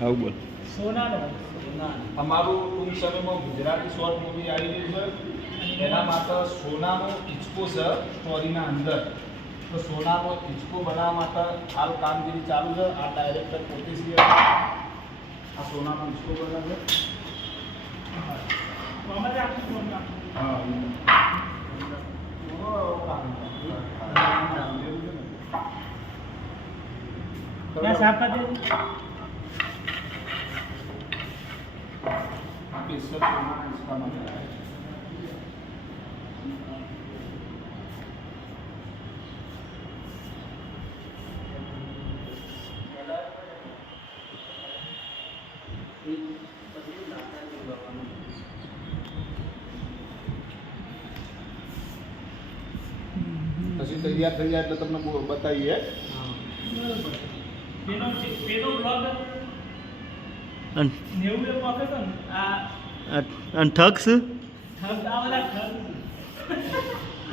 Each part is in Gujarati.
આવું બોલ સોનાનો અમારું ટૂંક સમયમાં ગુજરાતી શોર્ટ મૂવી આવી રહ્યું છે એના માટે સોનાનો હિંચકો છે સ્ટોરીના અંદર તો સોનાનો હિંચકો બનાવવા માટે હાલ કામગીરી ચાલુ છે આ ડાયરેક્ટર પોતે છે આ સોનાનો હિંચકો બનાવે આમાં જ આખું સોનું. હા ત્યાં સાફ કરી દેજો. સ્પેશિયલ સોનાના હિંચકા માટે પછી તૈયાર થઈ જાય એટલે તમને બો- બતાવીએ પેલો જે- પેલો બ્લોગ અને નેવું એક વખત હતો ને, આ અને ઠગ્સ.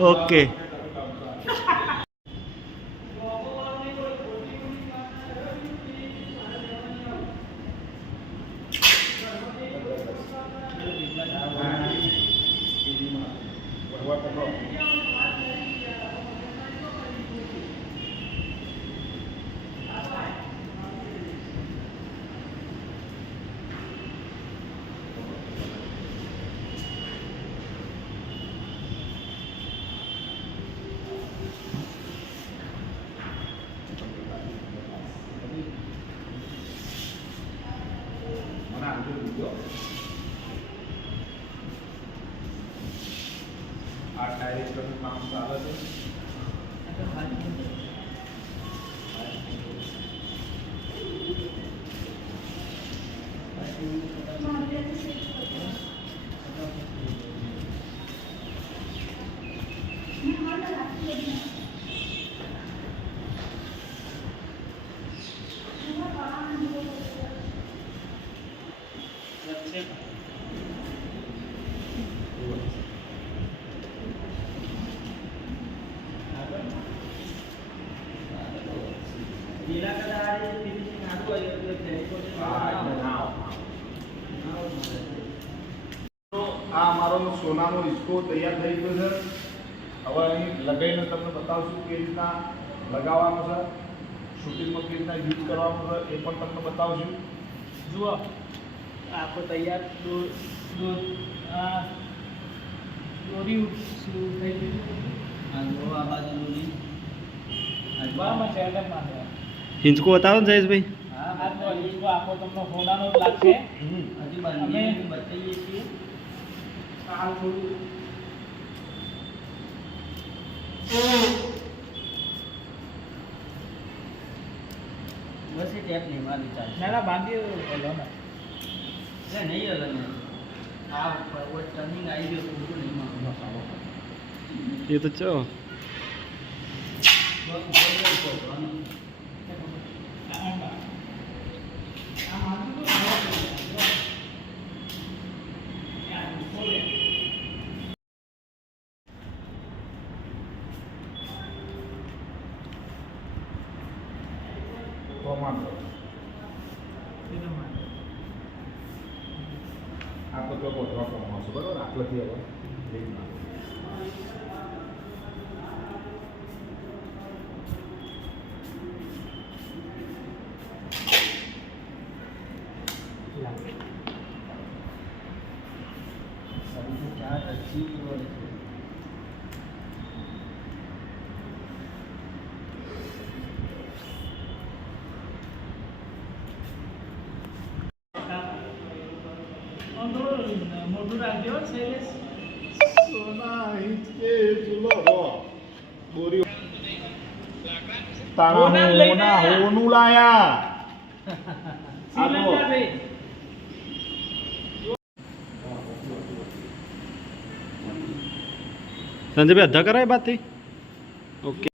ઓકે. না আমি ভিডিও আর ডাইরেক্টর পাঁচশো আলাদা આ અમારો સોનાનો હિસ્કો તૈયાર થઈ ગયો છે. હવે અહીં તમને બતાવશું કેવી રીતના લગાવવાનો છે. શૂટિંગમાં કેવી રીતના યુઝ કરવાનો છે એ પણ તમને બતાવશું. જુઓ. આખો તૈયાર દો દો આ દોરી શું થઈ ગયું બરાબર છે એટલે મારે હિંચકો બતાવો ને જયેશભાઈ. હા આ તો હિંચકો આખો તમને સોનાનો જ લાગશે. અમે આ થોડું. ના ના બાંધી இல்லை நெய் இல்லைங்க తీయచ్చో Thank you. આ બોધવા પ્રમાણ છે બરાબર? આટલાથી હવે. લીધમાં મોટું રાખજો શૈલેષ સોના હિંચકે ચૂલો બોરી તારા હોના લઈને હોના આયા. હોનું લાયા શ્રીલંકા ભાઈ સંજયભાઈ અધા કરાય બાત થઈ ઓકે